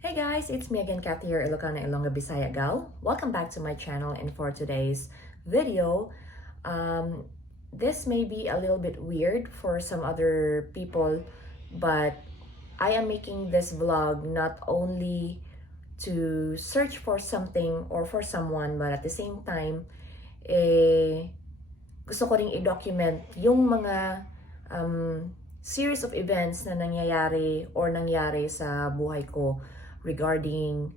Hey guys, it's me again, Kathy here, Ilocana Ilongga Bisaya Gal. Welcome back to my channel, and for today's video, um, this may be a little bit weird for some other people, but I am making this vlog not only to search for something or for someone, but at the same time, gusto ko ring i-document yung mga series of events na nangyayari or nangyari sa buhay ko regarding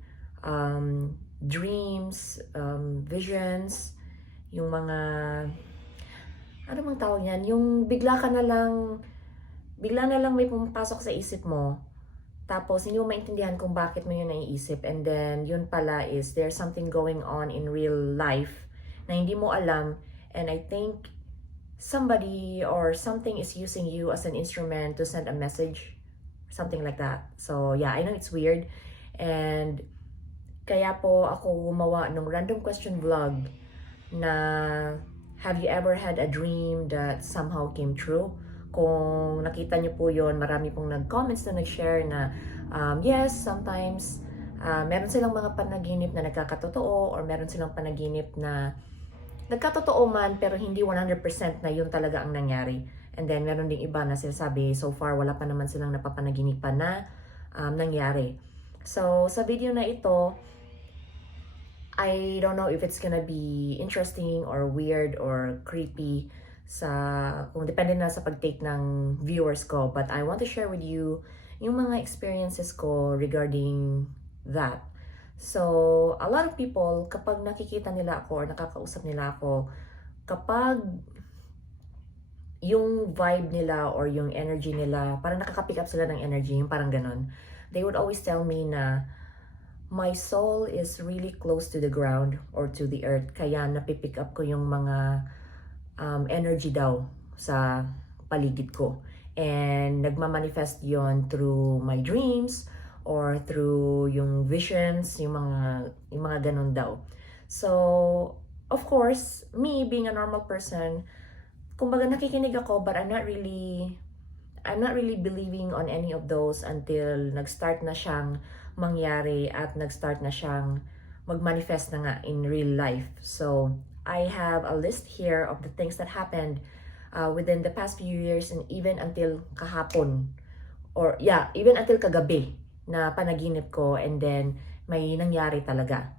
dreams, visions, yung mga, ano bang tawag yan? Yung bigla na lang may pumapasok sa isip mo, tapos hindi mo maintindihan kung bakit mo yun naiisip, and then yun pala is there's something going on in real life na hindi mo alam, and I think somebody or something is using you as an instrument to send a message, something like that. So yeah, I know it's weird, and kaya po ako gumawa ng random question vlog na have you ever had a dream that somehow came true? Kung nakita niyo po yon, marami pong nag-comments na nag-share na yes, sometimes meron silang mga panaginip na nagkakatotoo, or meron silang panaginip na nagkatotoo man pero hindi 100% na yun talaga ang nangyari. And then meron ding iba na sinasabi so far wala pa naman silang napapanaginipan na nangyari. So sa video na ito, I don't know if it's gonna be interesting or weird or creepy kung depende na sa pag-take ng viewers ko, but I want to share with you yung mga experiences ko regarding that. So, a lot of people, kapag nakikita nila ako or nakakausap nila ako, kapag yung vibe nila or yung energy nila, parang nakaka-pick up sila ng energy, yung parang ganon, they would always tell me na my soul is really close to the ground or to the earth, kaya napipick up ko yung mga energy daw sa paligid ko. And nagmamanifest yon through my dreams or through yung visions, yung mga ganun daw. So, of course, me being a normal person, kumbaga nakikinig ako, but I'm not really believing on any of those until nag-start na siyang mangyari at nag-start na siyang mag-manifest na nga in real life. So, I have a list here of the things that happened within the past few years, and even until kahapon, or yeah, even until kagabi na panaginip ko, and then may nangyari talaga.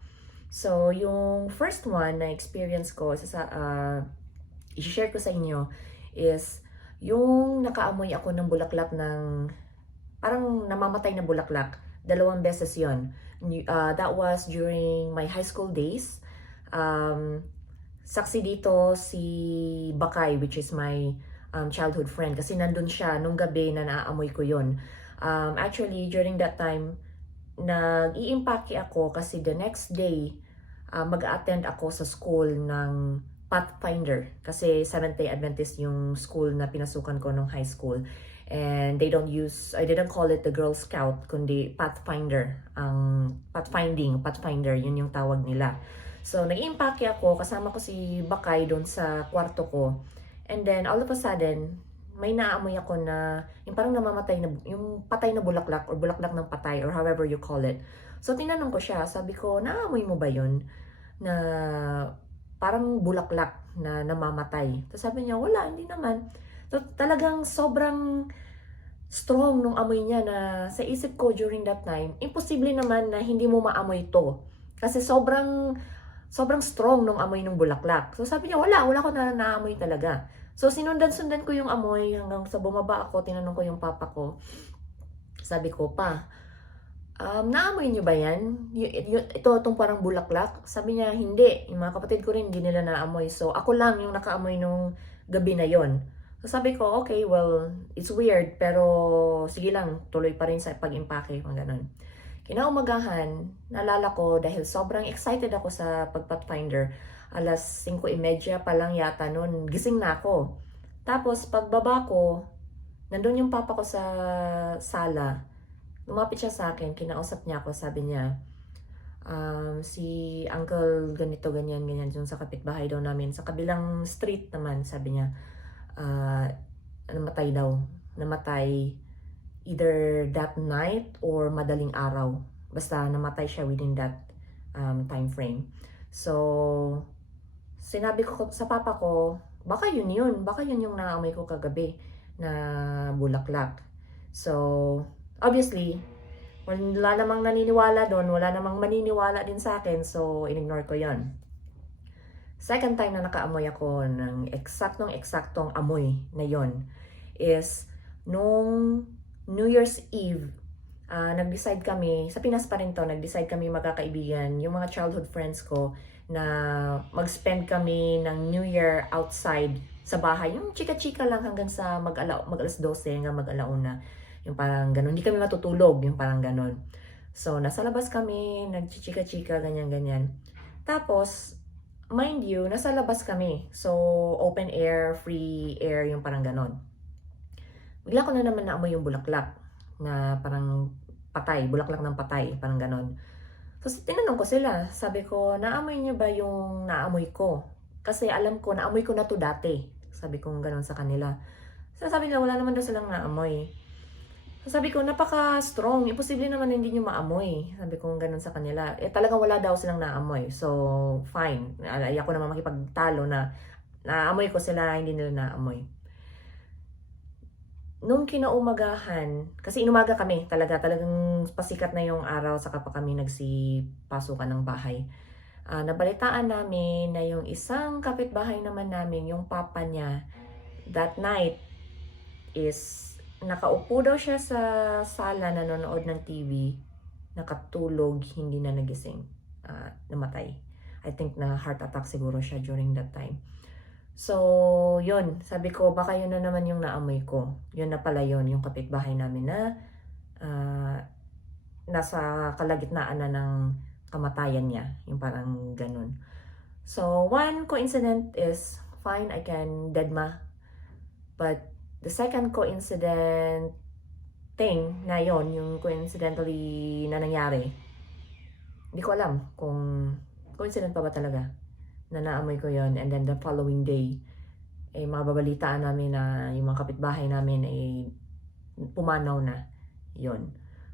So, yung first one na experience ko, i-share ko sa inyo, is yung nakaamoy ako ng bulaklak ng, parang namamatay na bulaklak. 2 beses yon. That was during my high school days. Saksi dito si Bakay, which is my childhood friend, kasi nandun siya nung gabi na naaamoy ko yon. Actually, during that time, nag-i-impake ako kasi the next day, mag-attend ako sa school ng Pathfinder. Kasi Seventh-day Adventist yung school na pinasukan ko nung high school. And I didn't call it the Girl Scout, kundi Pathfinder. Pathfinder, yun yung tawag nila. So, nag-i-impake ako, kasama ko si Bakay doon sa kwarto ko. And then, all of a sudden, may naamoy ako na yung parang namamatay na, yung patay na bulaklak or bulaklak ng patay or however you call it. So, tinanong ko siya, sabi ko, naamoy mo ba yun? Na parang bulaklak na namamatay. So, sabi niya, wala, hindi naman. So, talagang sobrang strong nung amoy niya na sa isip ko during that time, imposible naman na hindi mo maamoy to. Kasi sobrang strong nung amoy ng bulaklak. So sabi niya, wala ko na naamoy talaga. So sinundan ko yung amoy hanggang sa bumaba ako, tinanong ko yung papa ko. Sabi ko, pa, naamoy niyo ba yan? Itong parang bulaklak? Sabi niya, hindi. Yung mga kapatid ko rin, hindi nila naamoy. So ako lang yung nakaamoy nung gabi na yon. So sabi ko, okay, well, it's weird, pero sige lang, tuloy pa rin sa pag-impake, mga ganun. Kinaumagahan, naalala ko dahil sobrang excited ako sa pag-Pathfinder. Alas 5:30 pa lang yata noon, gising na ako. Tapos pagbaba ko, nandun yung papa ko sa sala. Lumapit siya sa akin, kinausap niya ako, sabi niya, si uncle ganito, ganyan, yung sa kapitbahay daw namin. Sa kabilang street naman, sabi niya, namatay either that night or madaling araw. Basta namatay siya within that time frame. So, sinabi ko sa papa ko, baka yun yung naamoy ko kagabi na bulaklak. So, obviously, wala namang naniniwala doon, wala namang maniniwala din sa akin, so in-ignore ko yon. Second time na nakaamoy ako ng eksaktong amoy na yon is nung New Year's Eve. Nag-decide kami, sa Pinas pa rin to, nag-decide kami magkakaibigan, yung mga childhood friends ko, na mag-spend kami ng New Year outside sa bahay. Yung chika-chika lang hanggang sa mag-alas 12 hanggang mag-alauna. Yung parang ganun. Hindi kami matutulog, yung parang ganun. So, nasa labas kami, nagchichika-chika, ganyan-ganyan. Tapos, mind you, nasa labas kami. So, open air, free air, yung parang ganun. Bigla ko na naman naamoy yung bulaklak na parang patay, bulaklak ng patay, parang ganon. So, tinanong ko sila, sabi ko, naamoy niyo ba yung naamoy ko? Kasi alam ko, naamoy ko na to dati. Sabi ko ganon sa kanila. So, sabi nila, wala naman daw silang naamoy. So, sabi ko, napaka-strong, imposible naman hindi nyo maamoy. Sabi ko ganon sa kanila. Talagang wala daw silang naamoy. So, fine. Ayaw ko naman makipagtalo na naamoy ko sila, hindi nila naamoy. Nung kinaumagahan, kasi inumaga kami talagang pasikat na yung araw, saka pa kami nagsipasukan ng bahay. Nabalitaan namin na yung isang kapitbahay naman namin, yung papa niya, that night is nakaupo daw siya sa sala, nanonood ng TV, nakatulog, hindi na nagising, namatay. I think na heart attack siguro siya during that time. So, yun. Sabi ko, baka yun na naman yung naamoy ko. Yun na pala yun, yung kapitbahay namin na nasa kalagitnaan na ng kamatayan niya. Yung parang ganun. So, one coincidence is, fine, I can deadma. But, the second coincident thing na yon, yung coincidentally na nangyari, hindi ko alam kung coincident pa ba talaga na naamoy ko yon. And then the following day, mababalitaan namin na yung mga kapitbahay namin pumanaw na yon.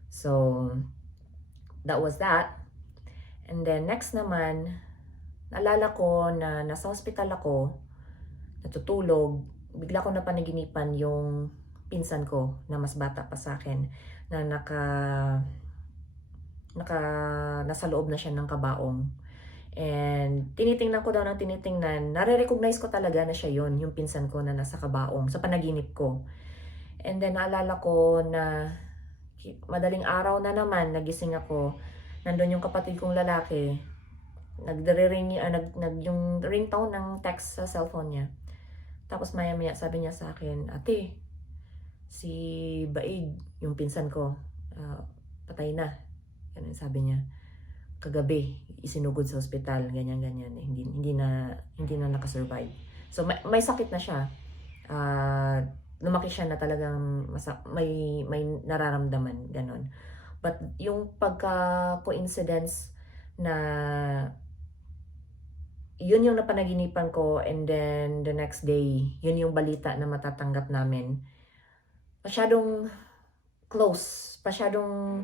So, that was that. And then next naman, naalala ko na nasa hospital ako, natutulog, bigla ko napanaginipan yung pinsan ko na mas bata pa sa akin, na nasa loob na siya ng kabaong. And tinitingnan ko daw ng tinitingnan, nare-recognize ko talaga na siya yon, yung pinsan ko na nasa kabaong, sa panaginip ko. And then naalala ko na madaling araw na naman, nagising ako, nandun yung kapatid kong lalaki, nagre-ring yung ringtone ng text sa cellphone niya. Tapos maya-maya sabi niya sa akin, ate, si Baig, yung pinsan ko, patay na. Ganun sabi niya. Kagabi, isinugod sa ospital, ganyan-ganyan. Hindi na nakasurvive. So, may sakit na siya. Lumaki siya na talagang may nararamdaman, ganon. But yung pagka-coincidence na yun yung napanaginipan ko, and then the next day, yun yung balita na matatanggap namin. Masyadong close, masyadong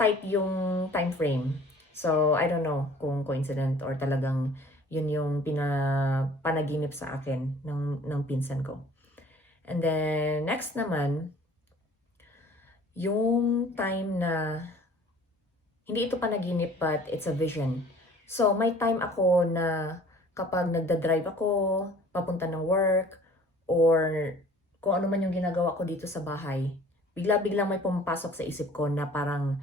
tight yung time frame. So, I don't know kung coincident or talagang yun yung panaginip sa akin ng pinsan ko. And then, next naman, yung time na hindi ito panaginip but it's a vision. So, may time ako na kapag nagda-drive ako, papunta ng work, or kung ano man yung ginagawa ko dito sa bahay, bigla-biglang may pumapasok sa isip ko na parang,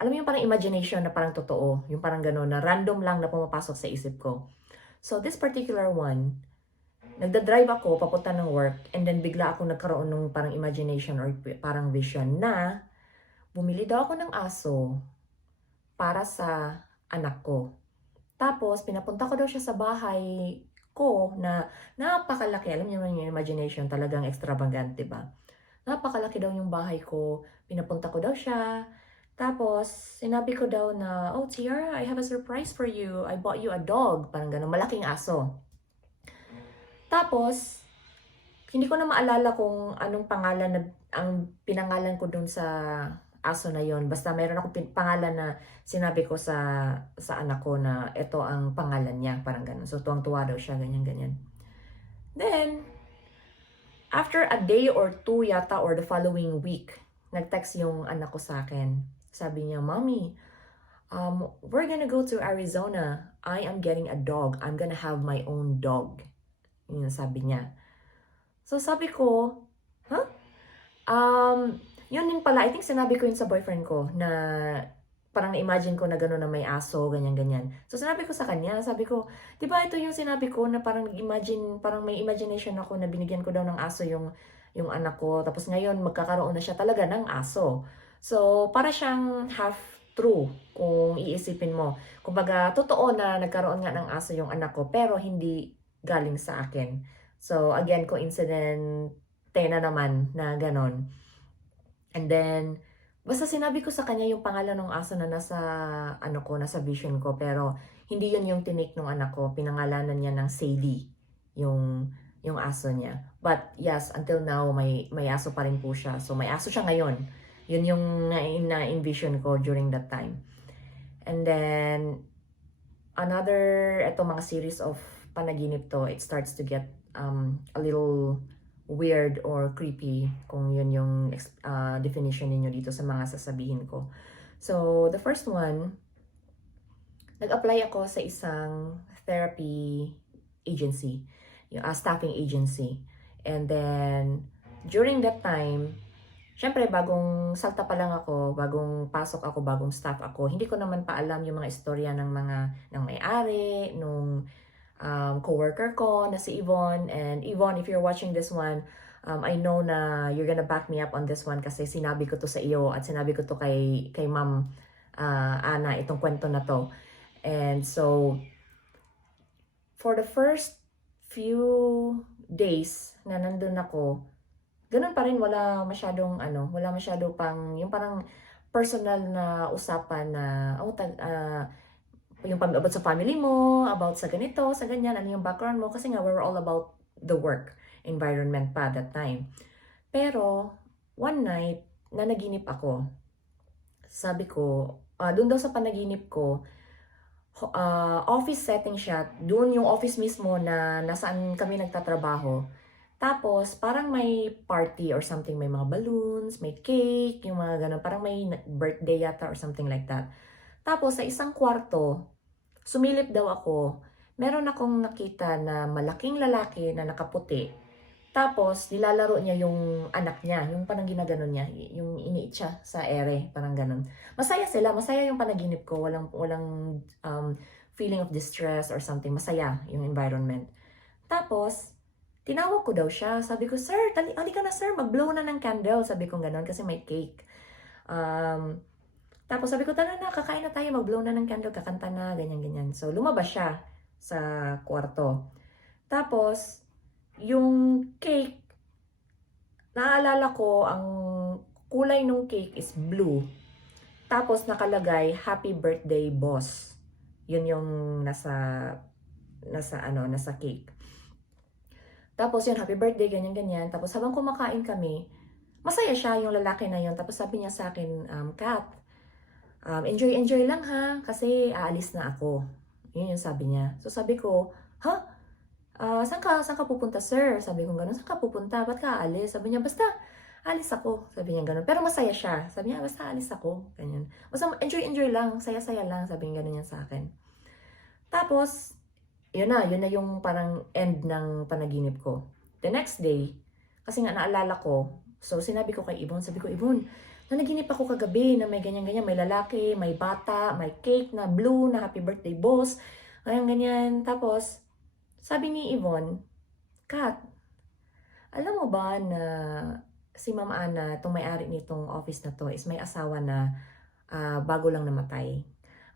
alam mo yung parang imagination na parang totoo, yung parang gano'n na random lang na pumapasok sa isip ko. So this particular one, nagda-drive ako papunta ng work, and then bigla ako nagkaroon ng parang imagination or parang vision na bumili daw ako ng aso para sa anak ko. Tapos pinapunta ko daw siya sa bahay ko na napakalaki. Alam niyo naman yung imagination, talagang extravagant, diba? Napakalaki daw yung bahay ko. Pinapunta ko daw siya. Tapos, sinabi ko daw na, oh, Tiara, I have a surprise for you. I bought you a dog. Parang gano'n, malaking aso. Tapos, hindi ko na maalala kung anong pangalan ang pinangalan ko dun sa aso na yon. Basta meron ako pangalan na sinabi ko sa anak ko na ito ang pangalan niya, parang ganun. So tuwang-tuwa daw siya, ganyan. Then, after a day or two yata or the following week, nag-text yung anak ko sa akin. Sabi niya, "Mommy, we're gonna go to Arizona. I am getting a dog. I'm gonna have my own dog." Yun sabi niya. So sabi ko, huh? Yun din pala, I think sinabi ko yun sa boyfriend ko na parang na-imagine ko na gano'n na may aso, ganyan. So sinabi ko sa kanya, sabi ko, di ba ito yung sinabi ko na parang imagine, parang may imagination ako na binigyan ko daw ng aso yung anak ko. Tapos ngayon magkakaroon na siya talaga ng aso. So para siyang half true kung iisipin mo. Kumbaga, totoo na nagkaroon nga ng aso yung anak ko pero hindi galing sa akin. So again, coincident na naman na ganon. And then, basta sinabi ko sa kanya yung pangalan ng aso na nasa, nasa vision ko. Pero, hindi yun yung tinake ng anak ko. Pinangalanan niya ng Sadie, yung aso niya. But, yes, until now, may aso pa rin po siya. So, may aso siya ngayon. Yun yung na-envision ko during that time. And then, mga series of panaginip to, it starts to get a little weird or creepy kung yun yung definition ninyo dito sa mga sasabihin ko. So, the first one, nag-apply ako sa isang therapy agency, yung staffing agency. And then, during that time, syempre, bagong salta pa lang ako, bagong pasok ako, bagong staff ako. Hindi ko naman pa alam yung mga istorya ng may-ari, nung co-worker ko na si Yvonne. And Yvonne, if you're watching this one, I know na you're gonna back me up on this one kasi sinabi ko to sa iyo at sinabi ko to kay Ma'am Ana, itong kwento na to. And so, for the first few days na nandun ako, ganun pa rin, wala masyadong pang, yung parang personal na usapan na, yung about sa family mo, about sa ganito, sa ganyan, ano yung background mo, kasi nga we're all about the work environment pa that time. Pero, one night, nanaginip ako. Sabi ko, doon daw sa panaginip ko, office setting siya, doon yung office mismo na nasaan kami nagtatrabaho. Tapos, parang may party or something, may mga balloons, may cake, yung mga ganun, parang may birthday yata or something like that. Tapos, sa isang kwarto, sumilip daw ako, meron akong nakita na malaking lalaki na nakaputi. Tapos, nilalaro niya yung anak niya, yung parang ginaganon niya, yung iniit siya sa ere, parang ganon. Masaya sila, masaya yung panaginip ko, walang feeling of distress or something, masaya yung environment. Tapos, tinawag ko daw siya, sabi ko, "Sir, halika na sir, mag-blow na ng candle," sabi ko ganon kasi may cake. Tapos sabi ko, "Tara na, kakain na tayo, mag-blow na ng candle, kakanta na, ganyan. So, lumabas siya sa kwarto. Tapos, yung cake, naalala ko, ang kulay ng cake is blue. Tapos, nakalagay, "Happy birthday, boss." Yun yung nasa cake. Tapos, yun, happy birthday, ganyan. Tapos, habang kumakain kami, masaya siya, yung lalaki na yun. Tapos, sabi niya sa akin, "Kat, enjoy lang ha, kasi aalis na ako." Yun yung sabi niya. So sabi ko, "Ha? Saan ka pupunta, sir?" Sabi ko gano'n, "Saan ka pupunta? Ba't ka aalis?" Sabi niya, "Basta, alis ako." Sabi niya gano'n. Pero masaya siya. Sabi niya, "Basta alis ako." Ganyan. Basta enjoy lang, saya-saya lang. Sabi niya gano'n yan sa akin. Tapos, yun na yung parang end ng panaginip ko. The next day, kasi nga naalala ko, so sinabi ko kay Ibon, sabi ko, "Ibon, nanaginip ako kagabi na may ganyan, may lalaki, may bata, may cake na blue na happy birthday boss, ganyan. Tapos, sabi ni Yvonne, "Kat, alam mo ba na si Ma'am Ana, itong may-ari nitong office na to, is may asawa na bago lang namatay.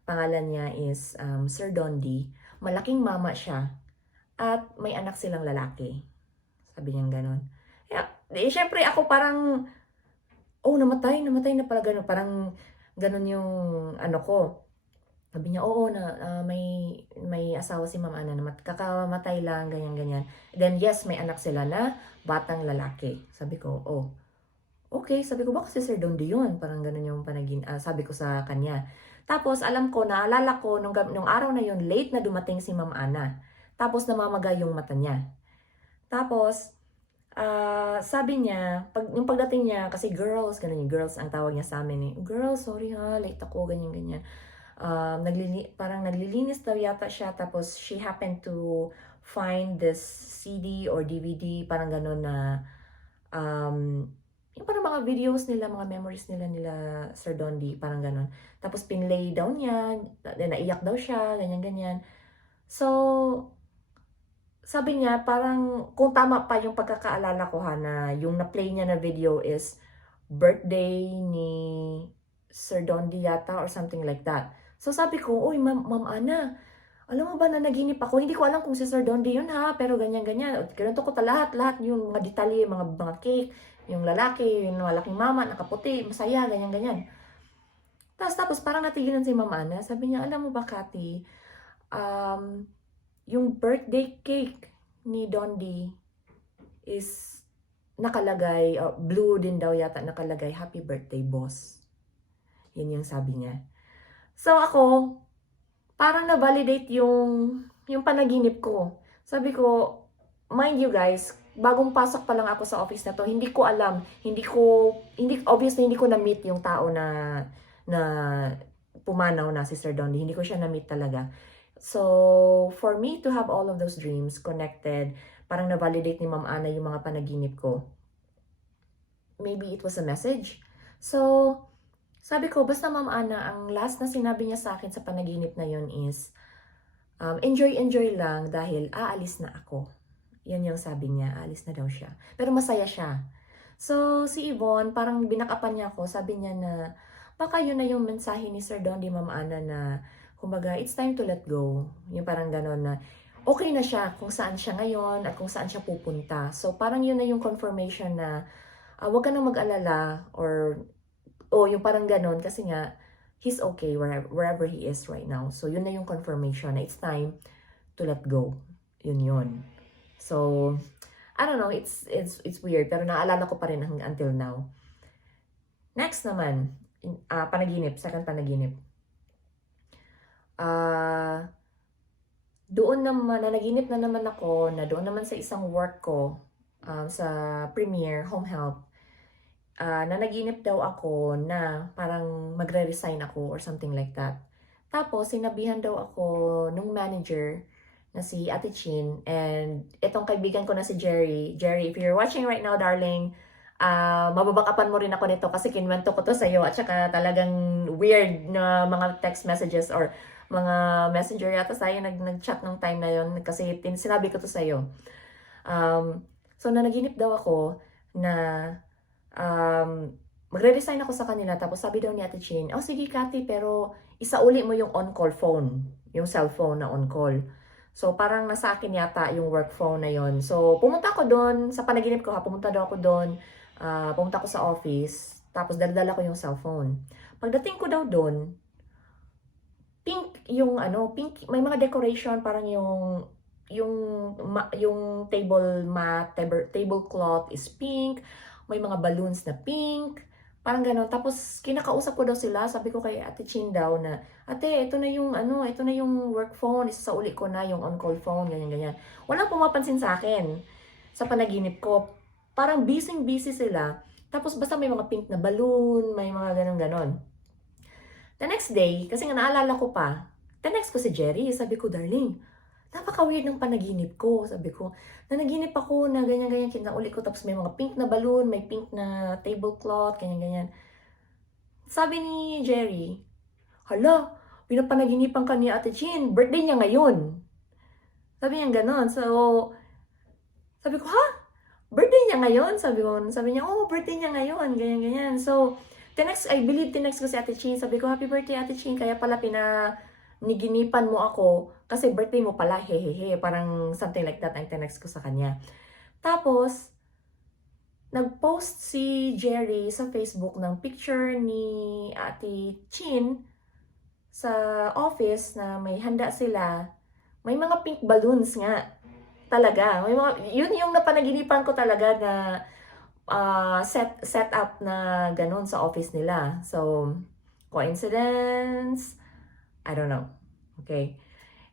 Pangalan niya is Sir Dondi. Malaking mama siya at may anak silang lalaki." Sabi niya gano'n. Syempre ako parang, namatay na pala, gano'n. Parang gano'n yung ko. Sabi niya, "Oo, may asawa si Ma'am Ana na kakamatay lang, ganyan. Then yes, may anak sila na batang lalaki." Sabi ko, Okay, sabi ko, "Baka si Sir Don de yun." Parang gano'n yung sabi ko sa kanya. Tapos alam ko, naalala ko nung araw na yun, late na dumating si Ma'am Ana. Tapos namamaga yung mata niya. Tapos, sabi niya, yung pagdating niya, kasi girls, gano'n yung girls ang tawag niya sa amin eh. "Girls, sorry ha, late ako," ganyan, ganyan. Parang naglilinis daw yata siya, tapos she happened to find this CD or DVD, parang gano'n na, um, yung parang mga videos nila, mga memories nila Sir Dondi, parang gano'n. Tapos pinlay daw niya, then naiyak daw siya, ganyan, ganyan. So, sabi niya parang kung tama pa yung pagkakaalala ko ha, na yung na-play niya na video is birthday ni Sir Dondi yata or something like that. So sabi ko, "Uy, Ma'am Ana, alam mo ba na naginip ako? Hindi ko alam kung si Sir Dondi yun ha, pero ganyan-ganyan." Kinuwento ko lahat yung mga detalye, mga cake, yung lalaki, yung malaking mama, nakaputi, masaya, ganyan-ganyan. Tapos parang natigilan si Ma'am Ana, sabi niya, "Alam mo ba, Cathy, um, yung birthday cake ni Dondi is nakalagay, blue din daw yata nakalagay, happy birthday, boss." Yun yung sabi niya. So ako, parang na-validate yung panaginip ko. Sabi ko, mind you guys, bagong pasok pa lang ako sa office na to, hindi ko alam, obviously hindi ko na-meet yung tao na pumanaw na si Sir Dondi. Hindi ko siya na-meet talaga. So, for me to have all of those dreams connected, parang na-validate ni Ma'am Ana yung mga panaginip ko. Maybe it was a message. So, sabi ko, basta Ma'am Ana, ang last na sinabi niya sa akin sa panaginip na yun is, enjoy lang dahil aalis na ako. Yan yung sabi niya, aalis na daw siya. Pero masaya siya. So, si Yvonne, parang binakapan niya ako, sabi niya na, baka yun na yung mensahe ni Sir Don, di Ma'am Ana, na, kumbaga, it's time to let go. Yung parang gano'n na, okay na siya kung saan siya ngayon at kung saan siya pupunta. So, parang yun na yung confirmation na, wag ka nang mag-alala or yung parang ganon kasi nga, he's okay wherever he is right now. So, yun na yung confirmation na it's time to let go. Yun. So, I don't know, it's weird, pero naalala ko pa rin until now. Next naman, panaginip, second panaginip. Doon naman, nanaginip na naman ako na doon naman sa isang work ko, sa Premier Home Health, nanaginip daw ako na parang magre-resign ako or something like that. Tapos, sinabihan daw ako nung manager na si Ate Chin, and itong kaibigan ko na si Jerry. Jerry, if you're watching right now, darling, mababakapan mo rin ako nito kasi kinwento ko to sa'yo at saka talagang weird na mga text messages or mga messenger yata sa'yo nag-chat nung time na yon kasi sinabi ko to sa'yo. So, nanaginip daw ako na magre-resign ako sa kanila, tapos sabi daw ni Ate Chin, "Oh, sige Cathy, pero isauli mo yung on-call phone, yung cellphone na on-call." So, parang nasa akin yata yung work phone na yon. So, pumunta ako doon, sa panaginip ko ha, pumunta daw ako doon, pumunta ako sa office, tapos dala ko yung cellphone. Pagdating ko daw doon, pink yung pink, may mga decoration, parang yung tablecloth is pink, may mga balloons na pink, parang gano'n. Tapos kinakausap ko daw sila, sabi ko kay Ate Chin daw na, "Ate, ito na yung work phone, isasauli ko na yung on-call phone," ganyan ganyan. Walang pumapansin sa akin sa panaginip ko. Parang busy sila. Tapos basta may mga pink na balloon, may mga ganon. The next day, kasi nga naalala ko pa, text ko si Jerry, sabi ko, "Darling, napaka-weird ng panaginip ko." Sabi ko, nanaginip ako na ganyan-ganyan, kinauli ko, tapos may mga pink na balloon, may pink na tablecloth, ganyan-ganyan. Sabi ni Jerry, "Hala, pinapanaginipan ka ni Ate Chin, birthday niya ngayon." Sabi niya ganon. So, sabi ko, "Ha? Birthday niya ngayon?" Sabi niya, "Oh, birthday niya ngayon," ganyan-ganyan. So, I believe tinext ko si Ate Chin, sabi ko, "Happy birthday, Ate Chin, kaya pala niginipan mo ako kasi birthday mo pala, hehehe." Parang something like that ang tinext ko sa kanya. Tapos, nag-post si Jerry sa Facebook ng picture ni Ate Chin sa office na may handa sila. May mga pink balloons nga. Talaga. Yun yung napanaginipan ko talaga na set up na ganun sa office nila. So, coincidence? I don't know. Okay.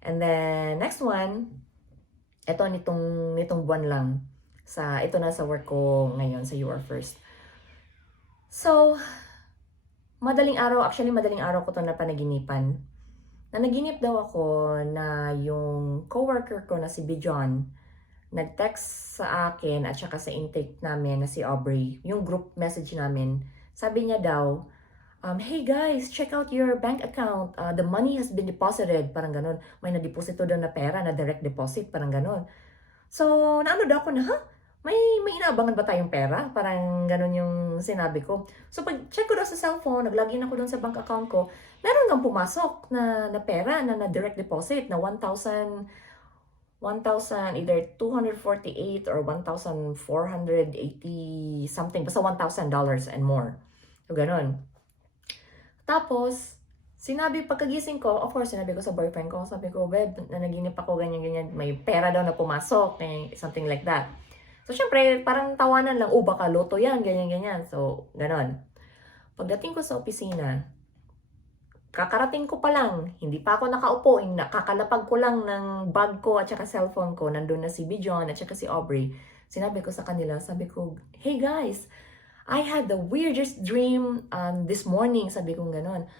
And then, next one, ito nitong buwan lang. Ito na sa work ko ngayon, sa You Are First. So, madaling araw ko to na panaginipan. Nanaginip daw ako na yung coworker ko na si Bijon, nag-text sa akin at saka sa intake namin na si Aubrey, yung group message namin. Sabi niya daw, hey guys, check out your bank account. The money has been deposited. Parang ganun. May na-deposito daw na pera, na direct deposit. Parang ganun. So, naano daw ako na, may inaabangan ba tayong pera? Parang ganun yung sinabi ko. So, pag check ko daw sa cellphone, nag-login ako doon sa bank account ko, meron nang pumasok na pera, na direct deposit, na 1,000, either 248 or 1,480 something. Basta $1,000 and more. So, ganun. Tapos, pagkagising ko, of course, sinabi ko sa boyfriend ko, sabi ko, babe, nanaginip ako, ganyan, may pera daw na pumasok, something like that. So, syempre, parang tawanan lang, baka loto yan, ganyan. So, ganon. Pagdating ko sa opisina, kakarating ko pa lang, hindi pa ako nakaupo, nakakalapag ko lang ng bag ko at saka cellphone ko, nandun na si Bijon at saka si Aubrey. Sinabi ko sa kanila, sabi ko, hey guys, I had the weirdest dream this morning, sabi ko ganon.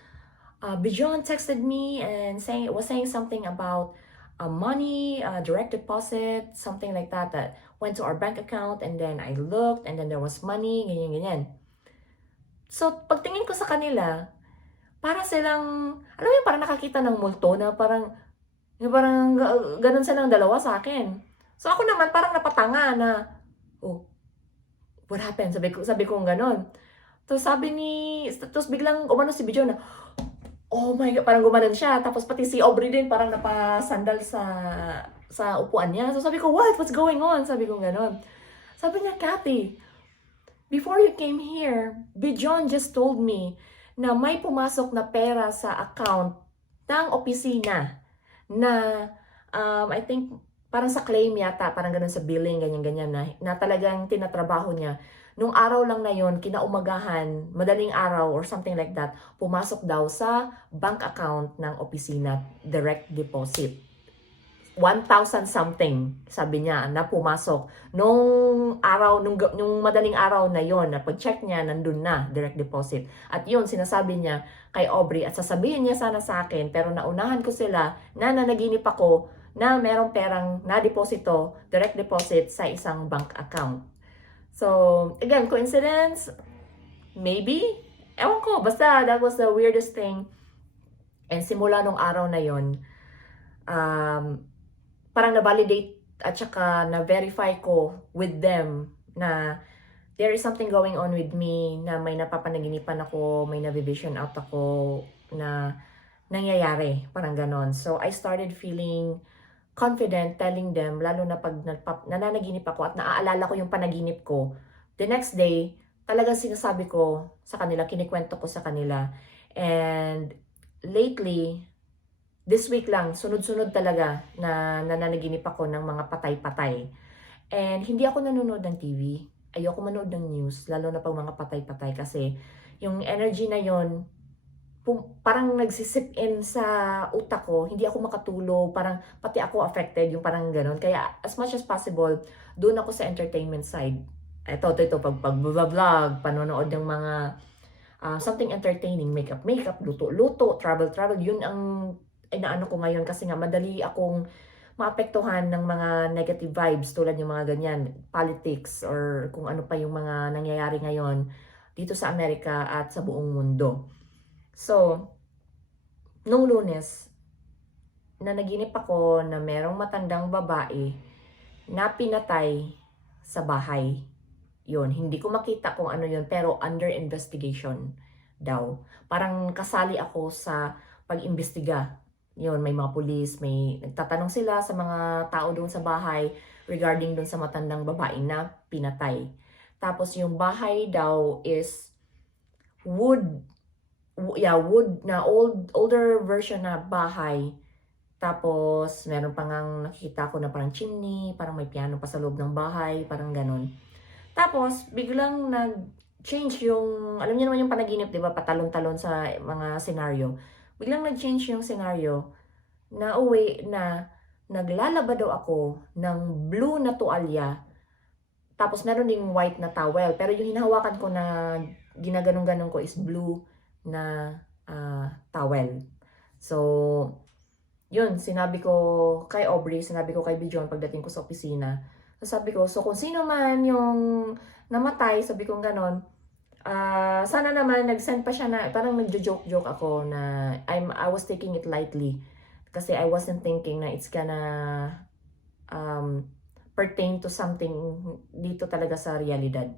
Bijon texted me and was saying something about money, direct deposit, something like that went to our bank account, and then I looked and then there was money, ganyan. So, pagtingin ko sa kanila, para silang, alam mo yung parang nakakita ng multo na parang ganun silang dalawa sa akin. So, ako naman parang napatanga na, what happened? Sabi ko ganon. Tapos biglang umano si Bijon na, oh my God, parang gumanon siya. Tapos pati si Aubrey din parang napasandal sa upuan niya. So sabi ko, what's going on? Sabi ko ganon. Sabi niya, Kathy, before you came here, Bijon just told me na may pumasok na pera sa account ng opisina na, I think, parang sa claim yata, parang ganun sa billing, ganyan, na talagang tinatrabaho niya. Nung araw lang na yon, kinaumagahan, madaling araw or something like that, pumasok daw sa bank account ng opisina, direct deposit. 1,000 something, sabi niya, na pumasok. Nung madaling araw na yon, na pag-check niya, nandun na, direct deposit. At yun, sinasabi niya kay Aubrey, at sasabihin niya sana sa akin, pero naunahan ko sila na nanaginip ako na merong perang na-deposito, direct deposit sa isang bank account. So, again, coincidence? Maybe? Ewan ko, basta that was the weirdest thing. And simula nung araw na yon, parang na-validate at saka na-verify ko with them na there is something going on with me, na may napapanaginipan ako, may na-vision out ako na nangyayari, parang ganon. So, I started feeling confident telling them, lalo na pag nananaginip ako at naaalala ko yung panaginip ko, the next day, talagang sinasabi ko sa kanila, kinikwento ko sa kanila. And lately, this week lang, sunod-sunod talaga na nananaginip ako ng mga patay-patay. And hindi ako nanonood ng TV. Ayoko manood ng news, lalo na pag mga patay-patay, kasi yung energy na yon parang nagsisip in sa utak ko, hindi ako makatulog, parang pati ako affected, yung parang ganun. Kaya as much as possible, doon ako sa entertainment side. Ito, pag-vlog, panonood ng mga something entertaining, makeup, luto, travel, yun ang inaano ko ngayon, kasi nga madali akong maapektuhan ng mga negative vibes tulad yung mga ganyan, politics, or kung ano pa yung mga nangyayari ngayon dito sa Amerika at sa buong mundo. So, nung Lunes, nanaginip ako na merong matandang babae na pinatay sa bahay. Yun, hindi ko makita kung ano yun, pero under investigation daw. Parang kasali ako sa pag-imbestiga. Yun, may mga pulis, may nagtatanong sila sa mga tao doon sa bahay regarding doon sa matandang babae na pinatay. Tapos yung bahay daw is wood na older version na bahay. Tapos meron pa ngang nakikita ko na parang chimney, parang may piano pa sa loob ng bahay, parang ganun. Tapos, biglang nag-change yung, alam niyo naman yung panaginip, di ba? Patalon-talon sa mga senaryo. Biglang nag-change yung senaryo na uwi na naglalaba daw ako ng blue na tuwalya. Tapos meron ding white na towel. Pero yung hinahawakan ko na ginaganong-ganong ko is blue na towel. So, yun, sinabi ko kay Aubrey, sinabi ko kay Bijon pagdating ko sa opisina. So, sabi ko, so kung sino man yung namatay, sabi ko ganon, sana naman nag-send pa siya na, parang nagjo-joke-joke ako na I was taking it lightly. Kasi I wasn't thinking na it's gonna pertain to something dito talaga sa realidad.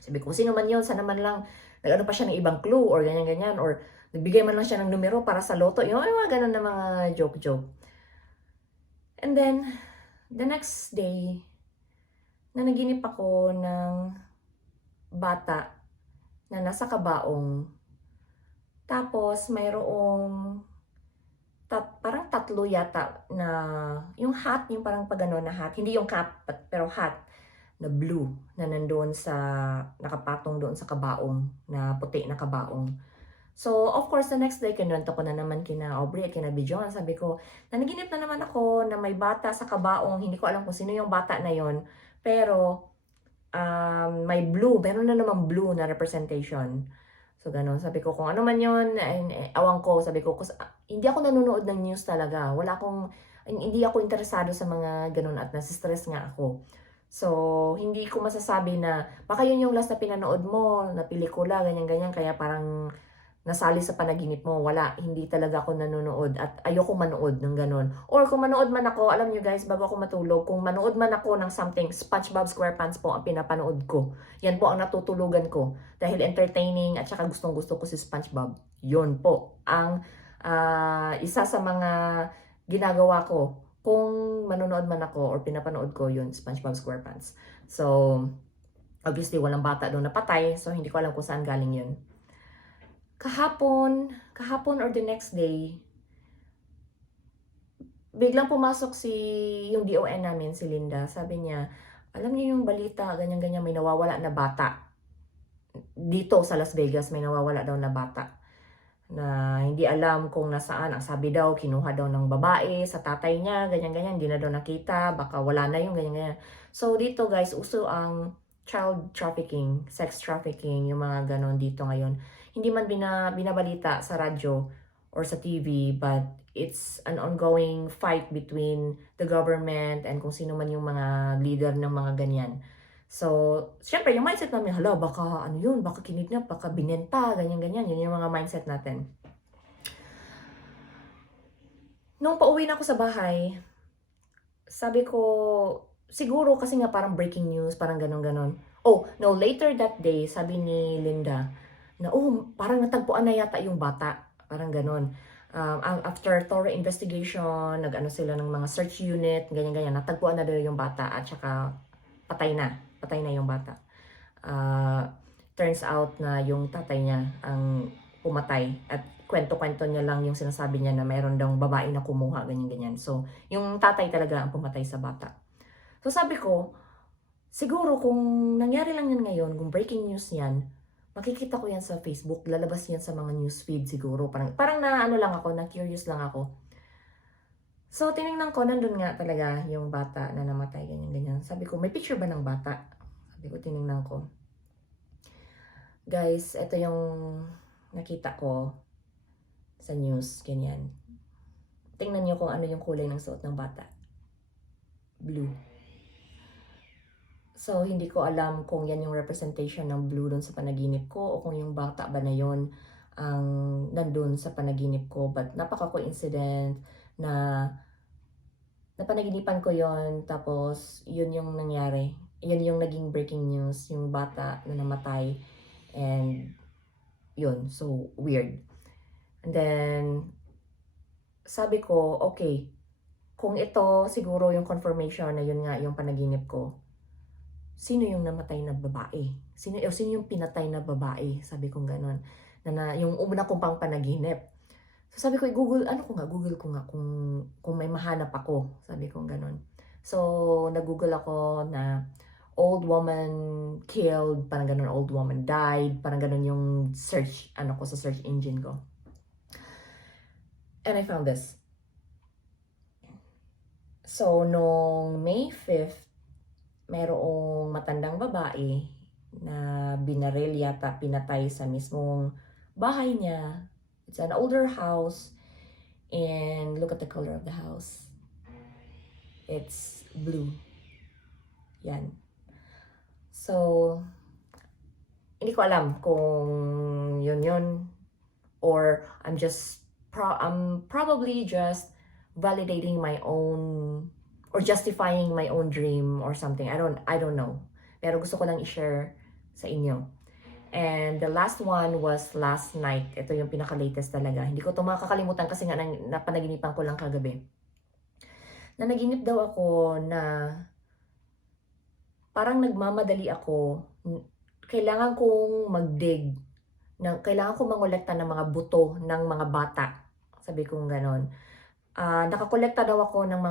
Sabi ko, sino man yun, sana man lang, nag-ano pa siya ng ibang clue or ganyan-ganyan, or nagbigay man lang siya ng numero para sa loto. Yung mga ganun na mga joke-joke. And then, the next day, nanaginip ako ng bata na nasa kabaong. Tapos, mayroong parang tatlo yata na yung hat, yung parang pagano na hat. Hindi yung cap, pero hat na blue na nandoon sa, nakapatong doon sa kabaong, na puti na kabaong. So, of course, the next day, kinuwento ko na naman kina Aubrey at kina Bijon. Sabi ko, nanaginip na naman ako na may bata sa kabaong. Hindi ko alam kung sino yung bata na yon. Pero, may blue. Meron na naman blue na representation. So, ganun. Sabi ko, kung ano man yun, awang ko. Sabi ko, hindi ako nanonood ng news talaga. Hindi ako interesado sa mga ganun at nasistress nga ako. So, hindi ko masasabi na, baka yun yung last na pinanood mo, na pelikula, ganyan-ganyan, kaya parang nasali sa panaginip mo. Wala, hindi talaga ako nanonood at ayoko manood ng ganun. Or kung manood man ako, alam nyo guys, bago ako matulog, kung manood man ako ng something, SpongeBob SquarePants po ang pinapanood ko. Yan po ang natutulugan ko. Dahil entertaining at saka gustong-gusto ko si SpongeBob. Yun po ang isa sa mga ginagawa ko kung manonood man ako or pinapanood ko yun, SpongeBob SquarePants. So, obviously, walang bata doon na patay. So, hindi ko alam kung saan galing yun. Kahapon or the next day, biglang pumasok yung DON namin, si Linda. Sabi niya, alam niyo yung balita, ganyan-ganyan, may nawawala na bata. Dito sa Las Vegas, may nawawala daw na bata. Na hindi alam kung nasaan. Ang sabi daw, kinuha daw ng babae sa tatay niya, ganyan-ganyan, hindi na daw nakita, baka wala na yung ganyan-ganyan. So dito guys, uso ang child trafficking, sex trafficking, yung mga ganon dito ngayon. Hindi man binabalita sa radyo or sa TV, but it's an ongoing fight between the government and kung sino man yung mga leader ng mga ganyan. So, syempre, yung mindset namin, hala, baka ano yun, baka kinidnap, baka binenta, ganyan-ganyan. Yun yung mga mindset natin. Nung pauwi na ako sa bahay, sabi ko, siguro kasi nga parang breaking news, parang ganon-ganon. Oh, no, later that day, sabi ni Linda, na parang natagpuan na yata yung bata, parang ganon. After thorough investigation, nag-ano sila ng mga search unit, ganyan-ganyan, natagpuan na daw yung bata at saka patay na yung bata. Turns out na yung tatay niya ang pumatay at kwento-kwento niya lang yung sinasabi niya na mayroon daw babae na kumuha, ganyan-ganyan. So, yung tatay talaga ang pumatay sa bata. So, sabi ko, siguro kung nangyari lang yan ngayon, kung breaking news yan, makikita ko yan sa Facebook, lalabas yan sa mga newsfeed siguro. Parang na ano lang ako, na curious lang ako. So, tinignan ko, nandun nga talaga yung bata na namatay, ganyan-ganyan. Sabi ko, may picture ba ng bata? Sabi ko, tinignan ko. Guys, ito yung nakita ko sa news, ganyan. Tingnan niyo kung ano yung kulay ng suot ng bata. Blue. So, hindi ko alam kung yan yung representation ng blue doon sa panaginip ko o kung yung bata ba na yon ang nandun sa panaginip ko. But napaka-coincident na napanaginipan ko yon, tapos yun yung nangyari. Yun yung naging breaking news, yung bata na namatay. And yun, so weird. And then, sabi ko, okay, kung ito siguro yung confirmation na yun nga yung panaginip ko, sino yung namatay na babae? Sino yung pinatay na babae? Sabi ko gano'n. Yung una kong pang panaginip. So sabi ko, Google ko nga kung may mahanap ako. Sabi ko gano'n. So, nag-google ako na, old woman killed, parang ganun, old woman died, parang ganun yung search, ko sa search engine ko. And I found this. So, nung May 5th, merong matandang babae na binaril yata, pinatay sa mismong bahay niya. It's an older house. And look at the color of the house. It's blue. Yan. So, hindi ko alam kung yun or I'm probably just validating my own or justifying my own dream or something. I don't know. Pero gusto ko lang i-share sa inyo. And the last one was last night. Ito yung pinaka-latest talaga. Hindi ko ito makakalimutan kasi nga napanaginipan ko lang kagabi. Nanaginip daw ako na parang nagmamadali ako. Kailangan kong mag-dig. Kailangan kong mangolekta ng mga buto ng mga bata. Sabi kong ganon. Nakakolekta daw ako ng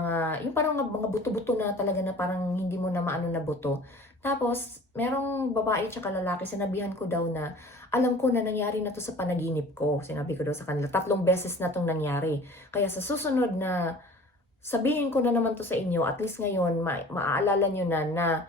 yung parang mga buto-buto na talaga na parang hindi mo na maano na buto. Tapos, merong babae tsaka lalaki, sinabihan ko daw na, alam ko na nangyari na to sa panaginip ko. Sinabi ko daw sa kanila, 3 beses na tong nangyari. Kaya sa susunod na, sabihin ko na naman to sa inyo, at least ngayon, maaalala nyo na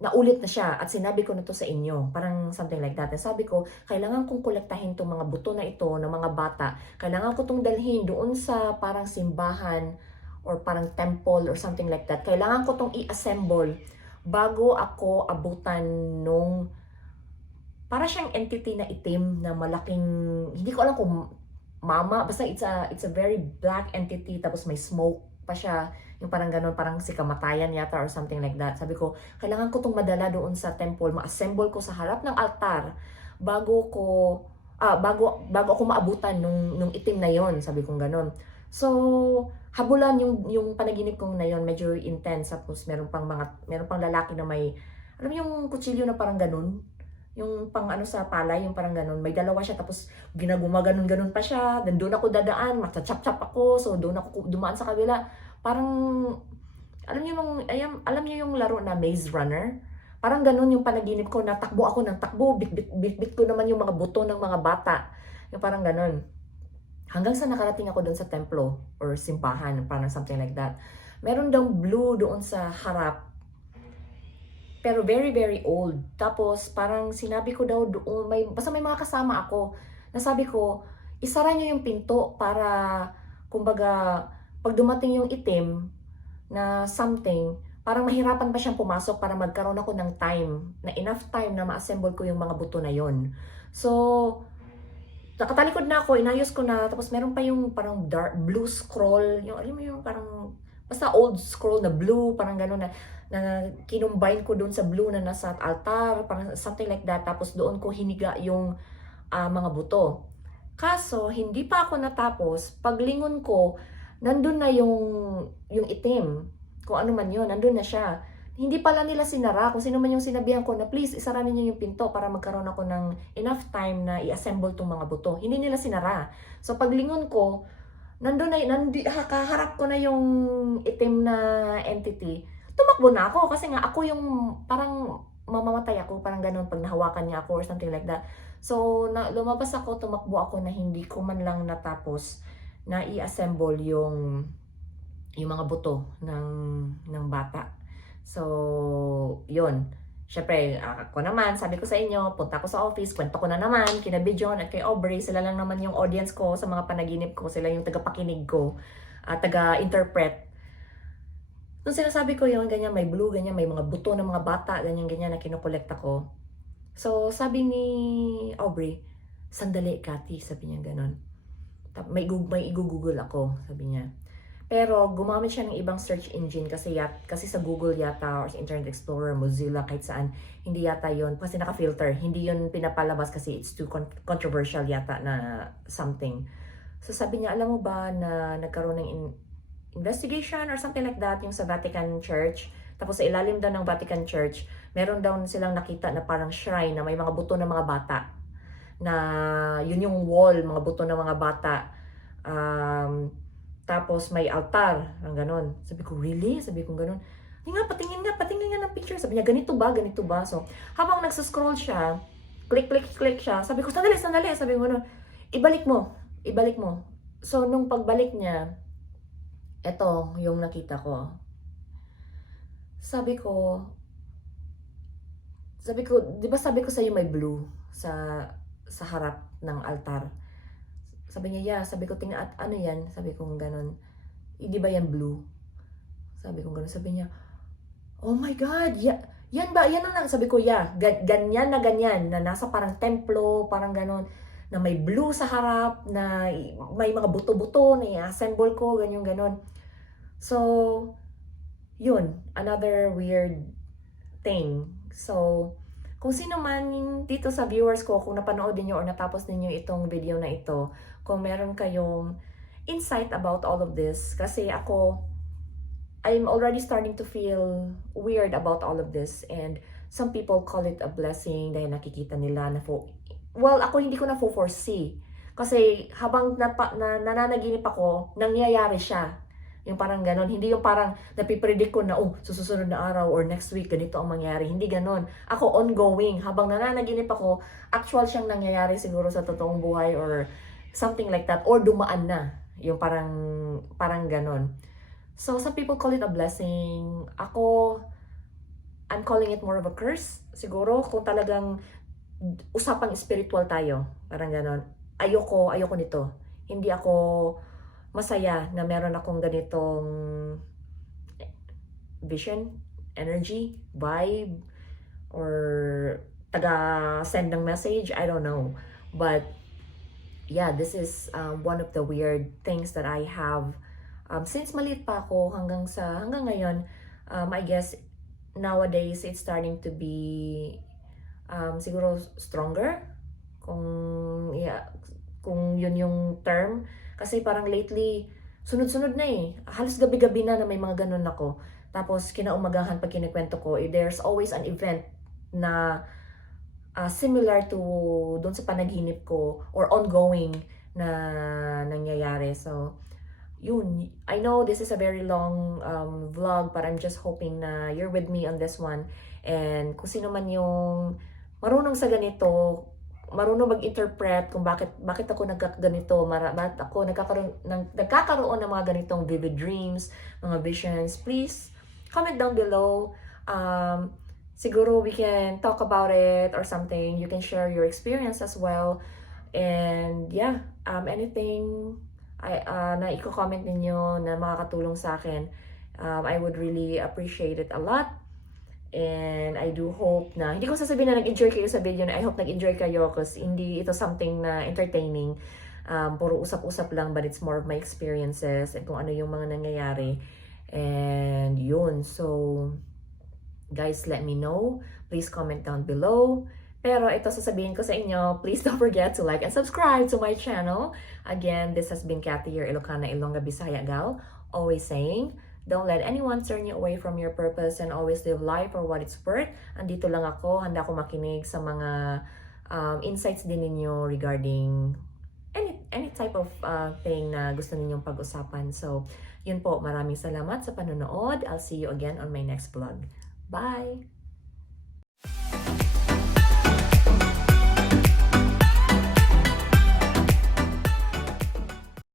naulit na siya at sinabi ko na to sa inyo. Parang something like that. And sabi ko, kailangan kong kolektahin tong mga buto na ito ng mga bata. Kailangan ko tong dalhin doon sa parang simbahan or parang temple or something like that. Kailangan ko tong i-assemble bago ako abutan nung para siyang entity na itim na malaking, hindi ko alam kung mama, basta it's a very black entity, tapos may smoke pa siya, yung parang ganun, parang si kamatayan yata or something like that. Sabi ko, kailangan ko tong madala doon sa temple, ma-assemble ko sa harap ng altar bago ako maabutan nung itim na yon, sabi kong ganun. So, habulan yung panaginip kong na yon, medyo intense. Tapos meron pang lalaki na may, alam mo yung kutsilyo na parang ganun, yung pang sa palay, yung parang ganun, may dalawa siya, tapos ginagumaganon-ganon pa siya, then doon ako dadaan, matachap-chap ako, so doon ako dumaan sa kabila, parang, alam niyo yung laro na Maze Runner? Parang ganun yung panaginip ko, natakbo ako ng takbo, bit ko naman yung mga buto ng mga bata, yung parang ganun. Hanggang sa nakarating ako doon sa templo or simbahan, parang something like that. Meron daw blue doon sa harap, pero very, very old. Tapos, parang sinabi ko daw doon, basta may mga kasama ako, nasabi ko, isara nyo yung pinto para, kumbaga, pag dumating yung itim na something, parang mahirapan pa siyang pumasok para magkaroon ako ng time, na enough time na ma-assemble ko yung mga buto na yon. So, nakatalikod na ako, inayos ko na, tapos meron pa yung parang dark blue scroll, yung alam mo yung parang basta old scroll na blue, parang gano'n na kinumbine ko doon sa blue na nasa altar, parang something like that. Tapos doon ko hiniga yung mga buto. Kaso, hindi pa ako natapos. Paglingon ko, nandun na yung itim. Kung ano man yun, nandun na siya. Hindi pala nila sinara. Kung sino man yung sinabihan ko na please, isara niyo yung pinto para magkaroon ako ng enough time na i-assemble tong mga buto. Hindi nila sinara. So paglingon ko, kaharap ko na yung itim na entity. Tumakbo na ako kasi nga ako yung parang mamamatay ako, parang ganun pag nahawakan niya ako or something like that. So lumabas ako, tumakbo ako na hindi ko man lang natapos na i-assemble yung mga buto ng bata. So, yun. Syempre, ako naman, sabi ko sa inyo, punta ko sa office, kwento ko na naman, kina Bijon at kay Aubrey, sila lang naman yung audience ko sa mga panaginip ko, sila yung tagapakinig ko, taga-interpret. Nung sinasabi ko yun, ganyan, may blue, ganyan, may mga buto ng mga bata, ganyan-ganyan na kinukolekta ko. So, sabi ni Aubrey, sandali, Cathy, sabi niya ganun. May i-google ako, sabi niya. Pero gumamit siya ng ibang search engine kasi sa Google yata or sa Internet Explorer, Mozilla, kahit saan, hindi yata yon kasi naka-filter. Hindi yon pinapalabas kasi it's too controversial yata na something. So sabi niya, alam mo ba na nagkaroon ng investigation or something like that yung sa Vatican Church. Tapos sa ilalim daw ng Vatican Church, meron daw silang nakita na parang shrine na may mga buto ng mga bata. Na yun yung wall, mga buto ng mga bata. Tapos may altar, ang ganon. Sabi ko, really? Sabi ko ganon. Patingin nga ng picture. Sabi niya, ganito ba, ganito ba? So, habang nagsuscroll siya, click siya, sabi ko, sandali, sabi ko, ano, ibalik mo. So, nung pagbalik niya, eto yung nakita ko. Sabi ko, di ba sabi ko sa'yo may blue sa harap ng altar? Sabi niya, yeah. Sabi ko, tingnan, at ano yan? Sabi ko, ganun. Di ba yan blue? Sabi ko, ganun. Sabi niya, oh my God, yan ba? Yan ang sabi ko, yeah. Ganyan, na nasa parang templo, parang ganun. Na may blue sa harap, na may mga buto-buto na i-assemble ko, ganyan. So, yun, another weird thing. So, kung sino man dito sa viewers ko, kung napanood niyo or natapos niyo itong video na ito, kung meron kayong insight about all of this, kasi ako, I'm already starting to feel weird about all of this, and some people call it a blessing dahil nakikita nila na well, ako hindi ko na foresee. Kasi habang nananaginip ako, nangyayari siya. Yung parang ganon. Hindi yung parang napipredict ko na, sa susunod na araw or next week, ganito ang mangyari. Hindi ganon. Ako ongoing. Habang nananaginip ako, actual siyang nangyayari siguro sa totoong buhay or something like that. Or dumaan na. Yung parang ganon. So, some people call it a blessing. Ako, I'm calling it more of a curse. Siguro, kung talagang usapang spiritual tayo. Parang ganon. Ayoko nito. Hindi ako masaya na meron akong ganitong vision, energy, vibe, or taga-send ng message. I don't know. But, yeah, this is one of the weird things that I have since maliit pa ako hanggang ngayon. I guess nowadays it's starting to be siguro stronger, kung yun yung term. Kasi parang lately, sunod-sunod na halos gabi-gabi na may mga ganun ako. Tapos kinaumagahan pag kinikwento ko, there's always an event na similar to doon sa panaginip ko or ongoing na nangyayari. So, yun. I know this is a very long vlog, but I'm just hoping na you're with me on this one. And kung sino man yung marunong sa ganito, marunong mag-interpret kung bakit ako nagkaganito, bakit ako nagkakaroon ng mga ganitong vivid dreams, mga visions, please comment down below. Siguro we can talk about it or something. You can share your experience as well. And yeah, anything na i-comment ninyo na makakatulong sa akin, I would really appreciate it a lot. And I do hope na, hindi ko sasabihin na nag-enjoy kayo sa video na I hope nag-enjoy kayo, kasi hindi ito something na entertaining. Puro usap-usap lang, but it's more of my experiences and kung ano yung mga nangyayari. And yun, so guys, let me know. Please comment down below. Pero ito sasabihin ko sa inyo, please don't forget to like and subscribe to my channel. Again, this has been Cathy, your Ilocana, Ilongga, Bisaya gal, always saying, don't let anyone turn you away from your purpose and always live life for what it's worth. Andito lang ako, handa ako makinig sa mga insights din ninyo regarding any type of thing na gusto ninyong pag-usapan. So, yun po, maraming salamat sa panonood. I'll see you again on my next vlog. Bye!